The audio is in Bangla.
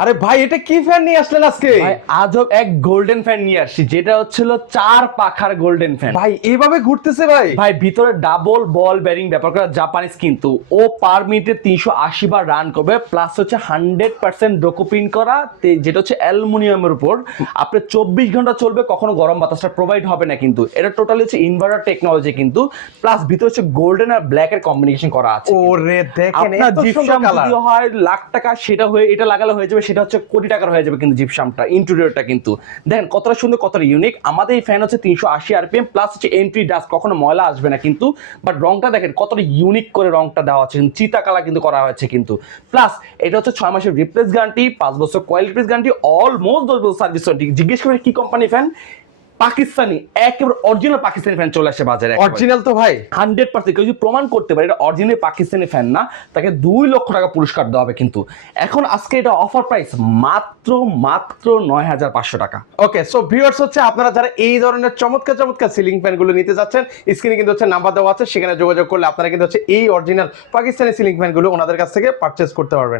আরে ভাই এটা কি ফ্যান নিয়ে আসলেন আজকে? ভাই আজব এক গোল্ডেন ফ্যান নিয়ে আসছি, যেটা হচ্ছিল 4 পাখার গোল্ডেন ফ্যান। ভাই এইভাবে ঘুরতেছে ভাই? ভাই ভিতরে ডাবল বল ব্যারিং ব্যাপার করে জাপানিজ, কিন্তু ও পার মিনিটে 380 বার রান করবে, প্লাস হচ্ছে 100% ডোকোপিন করা, যেটা হচ্ছে অ্যালুমিনিয়ামের উপর। আপনার 24 ঘন্টা চলবে, কখনো গরম বাতাসটা প্রোভাইড হবে না। কিন্তু এটা টোটালি হচ্ছে ইনভার্টার টেকনোলজি, কিন্তু প্লাস ভিতরে হচ্ছে গোল্ডেন আর ব্ল্যাক এর কম্বিনেশন করা আছে। ওরে দেখেন আপনার এত সুন্দর জিপসাম কালার। যদি হয় লাখ টাকা, সেটা হয়ে এটা লাগালে হয়ে যাবে, সেটা হচ্ছে কোটি টাকার হয়ে যাবে। কিন্তু জিপসামটা ইন্টেরিয়রটা কিন্তু দেখেন কতটা সুন্দর, কতটা ইউনিক। আমাদের এই ফ্যান হচ্ছে 380 আরপিএম, প্লাস হচ্ছে এন্ট্রি ডাস্ট, কখনো ময়লা আসবে না কিন্তু। বাট রংটা দেখেন কতটা ইউনিক করে রংটা দেওয়া আছে, চিতা কালার কিন্তু করা হয়েছে কিন্তু। প্লাস এটা হচ্ছে 6 মাসের রিপ্লেস গ্যারান্টি, 5 বছর কয়েল রিপ্লেস গ্যারান্টি, অলমোস্ট 10 বছর সার্ভিস ওয়ারেন্টি। জিজ্ঞেস করে কি কোম্পানি ফ্যান? পাকিস্তানি, একেবারে অরিজিনাল পাকিস্তানি ফ্যান চলে আসে বাজারে। অরিজিনাল তো ভাই 100% কেউ যদি প্রমাণ করতে পারে এটা অরিজিনাল পাকিস্তানি ফ্যান না, তাকে 2 লক্ষ টাকা পুরস্কার দেওয়া হবে। কিন্তু এখন আজকে এটা অফার প্রাইস মাত্র 9,500 টাকা। ওকে, সো ভিউয়ার্স হচ্ছে আপনারা যারা এই ধরনের চমৎকার চমৎকার সিলিং ফ্যান গুলো নিতে যাচ্ছেন, স্ক্রিনে কিন্তু হচ্ছে নাম্বার দেওয়া আছে, সেখানে যোগাযোগ করলে আপনারা কিন্তু হচ্ছে এই অরিজিনাল পাকিস্তানি সিলিং ফ্যান গুলো ওনাদের কাছ থেকে পারচেজ করতে পারবেন।